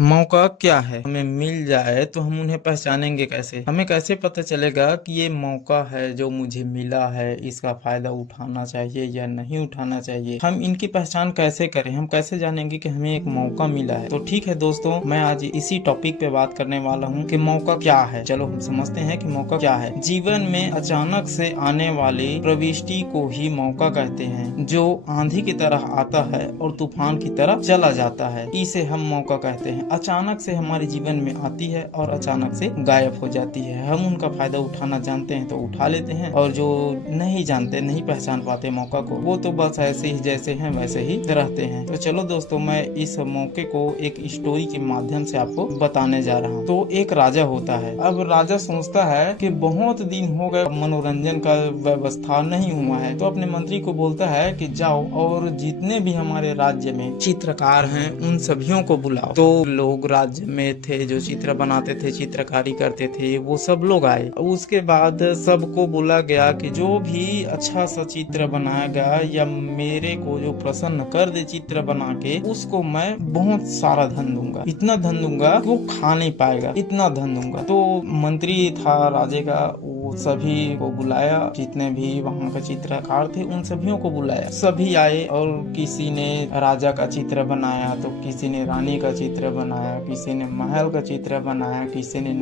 मौका क्या है, हमें मिल जाए तो हम उन्हें पहचानेंगे कैसे? हमें कैसे पता चलेगा कि ये मौका है जो मुझे मिला है, इसका फायदा उठाना चाहिए या नहीं उठाना चाहिए? हम इनकी पहचान कैसे करें? हम कैसे जानेंगे कि हमें एक मौका मिला है? तो ठीक है दोस्तों, मैं आज इसी टॉपिक पे बात करने वाला हूँ कि मौका क्या है। चलो हम समझते हैं कि मौका क्या है। जीवन में अचानक से आने वाली प्रविष्टि को ही मौका कहते हैं, जो आंधी की तरह आता है और तूफान की तरह चला जाता है। इसे हम मौका कहते हैं। अचानक से हमारे जीवन में आती है और अचानक से गायब हो जाती है। हम उनका फायदा उठाना जानते हैं तो उठा लेते हैं, और जो नहीं जानते, नहीं पहचान पाते मौका को, वो तो बस ऐसे ही जैसे हैं वैसे ही रहते हैं। तो चलो दोस्तों, मैं इस मौके को एक स्टोरी के माध्यम से आपको बताने जा रहा हूँ। तो एक राजा होता है। अब राजा सोचता है कि बहुत दिन हो गए, मनोरंजन का व्यवस्था नहीं हुआ है, तो अपने मंत्री को बोलता है कि जाओ और जितने भी हमारे राज्य में चित्रकार हैं उन सभियों को बुलाओ। तो लोग राज्य में थे जो चित्र बनाते थे, चित्रकारी करते थे, वो सब लोग आए। उसके बाद सबको बोला गया कि जो भी अच्छा सा चित्र बनाएगा या मेरे को जो प्रसन्न कर दे चित्र बना के, उसको मैं बहुत सारा धन दूंगा, इतना धन दूंगा कि वो खा नहीं पाएगा, इतना धन दूंगा। तो मंत्री था राजे का, वो सभी को बुलाया, जितने भी वहाँ के चित्रकार थे उन सभियों को बुलाया। सभी आए और किसी ने राजा का चित्र बनाया, तो किसी ने रानी का चित्र बनाया, किसी ने महल का चित्र बनाया, किसी ने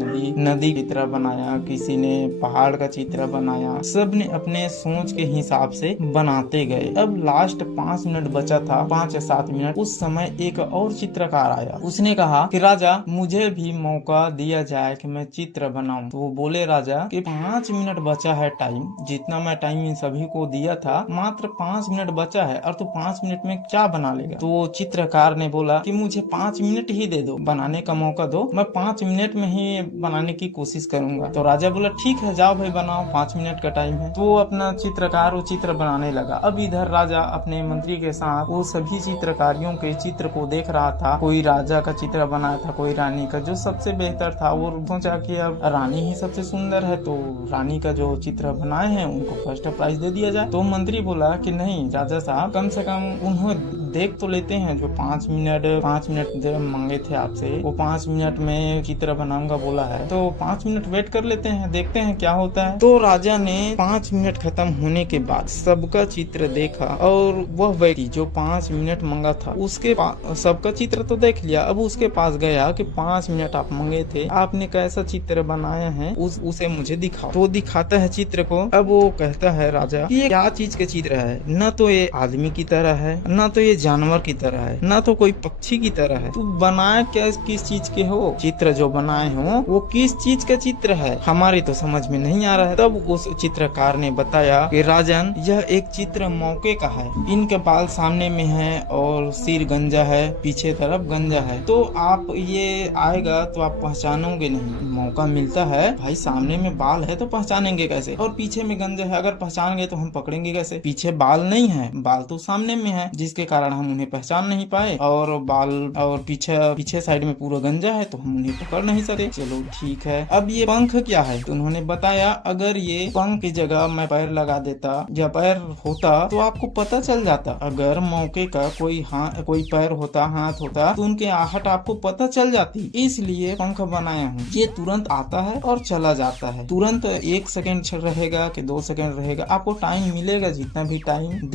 नदी चित्र बनाया, किसी ने पहाड़ का चित्र बनाया। सब ने अपने सोच के हिसाब से बनाते गए। अब लास्ट 5 मिनट बचा था, 5 या 7 मिनट। उस समय एक और चित्रकार आया। उसने कहा कि राजा, मुझे भी मौका दिया जाए कि मैं चित्र बनाऊं। तो वो बोले राजा कि 5 मिनट बचा है टाइम, जितना मैं टाइम इन सभी को दिया था मात्र 5 मिनट बचा है, और तू 5 मिनट में क्या बना लेगा? तो वो चित्रकार ने बोला कि मुझे 5 मिनट ही दे दो, बनाने का मौका दो, मैं 5 मिनट में ही बनाने की कोशिश करूंगा। तो राजा बोला ठीक है, जाओ भाई बनाओ, 5 मिनट का टाइम है। तो वो अपना चित्रकार वो चित्र बनाने लगा। अब इधर राजा अपने मंत्री के साथ वो सभी चित्रकारियों के चित्र को देख रहा था। कोई राजा का चित्र बनाया था, कोई रानी का, जो सबसे बेहतर था। वो सोचा कि अब रानी ही सबसे सुंदर है, तो रानी का जो चित्र बनाए हैं उनको फर्स्ट प्राइज दे दिया जाए। तो मंत्री बोला कि नहीं राजा साहब, कम से कम उन्हें देख तो लेते हैं, जो 5 मिनट मांगे थे आपसे, वो 5 मिनट में चित्र बनाऊंगा बोला है, तो 5 मिनट वेट कर लेते हैं, देखते हैं क्या होता है। तो राजा ने 5 मिनट खत्म होने के बाद सबका चित्र देखा, और वह व्यक्ति जो 5 मिनट मांगा था उसके सबका चित्र तो देख लिया। अब उसके पास गया कि 5 मिनट आप मांगे थे, आपने कैसा चित्र बनाया है, उसे मुझे दिखाओ। तो दिखाता है चित्र को। अब वो कहता है राजा कि ये क्या चीज के चित्र है? न तो ये आदमी की तरह है, न तो ये जानवर की तरह है, न तो कोई पक्षी की तरह है। तू बनाया क्या, किस चीज के हो? चित्र जो बनाए हो वो किस चीज का चित्र है, हमारी तो समझ में नहीं आ रहा है। तब उस चित्रकार ने बताया कि राजन, यह एक चित्र मौके का है। इनके बाल सामने में है और सिर गंजा है, पीछे तरफ गंजा है, तो आप ये आएगा तो आप पहचानोगे नहीं। मौका मिलता है भाई, सामने में बाल है तो पहचानेंगे कैसे, और पीछे में गंजा है, अगर पहचान गए तो हम पकड़ेंगे कैसे? पीछे बाल नहीं है, बाल तो सामने में है, जिसके कारण हम उन्हें पहचान नहीं पाए, और बाल और पीछे साइड में पूरा गंजा है तो हम उन्हें पकड़ नहीं सके। चलो ठीक है। अब ये पंख क्या है? तो उन्होंने बताया, अगर ये पंख की जगह मैं पैर लगा देता या पैर होता तो आपको पता चल जाता। अगर मौके का कोई पैर होता, हाथ होता, तो उनके आहट आपको पता चल जाती। इसलिए पंख बनाया हूँ। ये तुरंत आता है और चला जाता है, तुरंत 1 सेकंड रहेगा कि 2 सेकंड रहेगा, आपको टाइम मिलेगा, जितना भी टाइम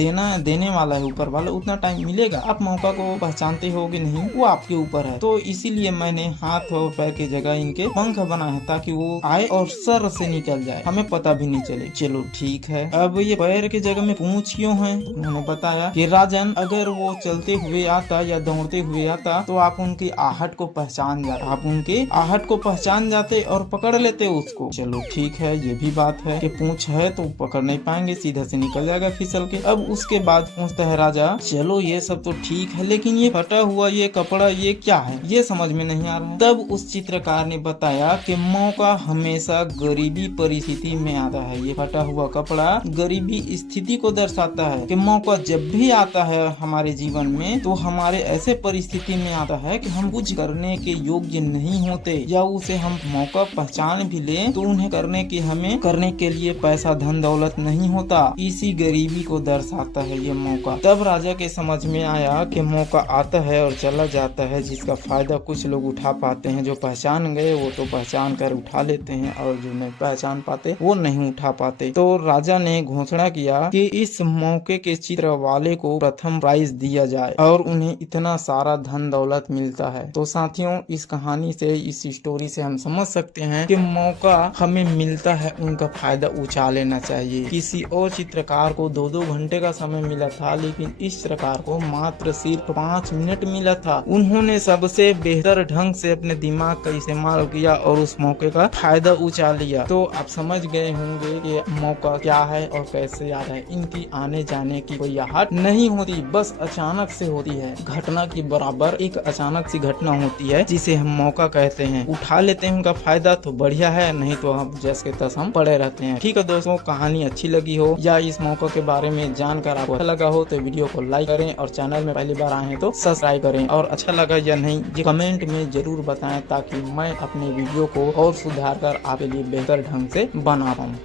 देने वाला है ऊपर वाला उतना टाइम मिलेगा। आप मौका को पहचानते हो कि नहीं वो आपके ऊपर है। तो इसीलिए मैंने हाथ और पैर की जगह इनके पंख बनाए हैं, ताकि वो आए और सर से निकल जाए, हमें पता भी नहीं चले। चलो ठीक है। अब ये पैर की जगह में पूंछ क्यों है? उन्होंने बताया कि राजन, अगर वो चलते हुए आता या दौड़ते हुए आता तो आप उनकी आहट को पहचान जाते और पकड़ लेते उसको। चलो ठीक है, ये भी बात है कि पूंछ है तो पकड़ नहीं पाएंगे, सीधा से निकल जाएगा फिसल के। अब उसके बाद पूछता है राजा, चलो ये सब तो ठीक है, लेकिन ये फटा हुआ ये कपड़ा ये क्या है, ये समझ में नहीं आ रहा है। तब उस चित्रकार ने बताया कि मौका हमेशा गरीबी परिस्थिति में आता है। ये फटा हुआ कपड़ा गरीबी स्थिति को दर्शाता है कि मौका जब भी आता है हमारे जीवन में, तो हमारे ऐसे परिस्थिति में आता है कि हम कुछ करने के योग्य नहीं होते, या उसे हम मौका पहचान भी ले तो उन्हें करने कि हमें करने के लिए पैसा धन दौलत नहीं होता। इसी गरीबी को दर्शाता है ये मौका। तब राजा के समझ में आया कि मौका आता है और चला जाता है, जिसका फायदा कुछ लोग उठा पाते हैं। जो पहचान गए वो तो पहचान कर उठा लेते हैं और जो नहीं पहचान पाते वो नहीं उठा पाते। तो राजा ने घोषणा किया कि इस मौके के चित्र वाले को प्रथम प्राइज दिया जाए और उन्हें इतना सारा धन दौलत मिलता है। तो साथियों, इस कहानी से, इस स्टोरी से हम समझ सकते हैं कि मौका हमें मिलता है, उनका फायदा उठा लेना चाहिए। किसी और चित्रकार को 2-2 घंटे का समय मिला था, लेकिन इस चित्रकार को मात्र सिर्फ 5 मिनट मिला था। उन्होंने सबसे बेहतर ढंग से अपने दिमाग का इस्तेमाल किया और उस मौके का फायदा उठा लिया। तो आप समझ गए होंगे कि मौका क्या है और कैसे आ रहा है। इनकी आने जाने की कोई आहट नहीं होती, बस अचानक से होती है। घटना के बराबर एक अचानक सी घटना होती है जिसे हम मौका कहते हैं। उठा लेते हैं उनका फायदा तो बढ़िया है, नहीं तो हम जैसे तस हम पड़े रहते हैं। ठीक है दोस्तों, कहानी अच्छी लगी हो या इस मौका के बारे में जानकर आपको अच्छा लगा हो तो वीडियो को लाइक करें और चैनल में पहली बार आए हैं तो सब्सक्राइब करें। और अच्छा लगा या नहीं ये कमेंट में जरूर बताएं, ताकि मैं अपने वीडियो को और सुधार कर आपके लिए बेहतर ढंग से बना पाऊँ।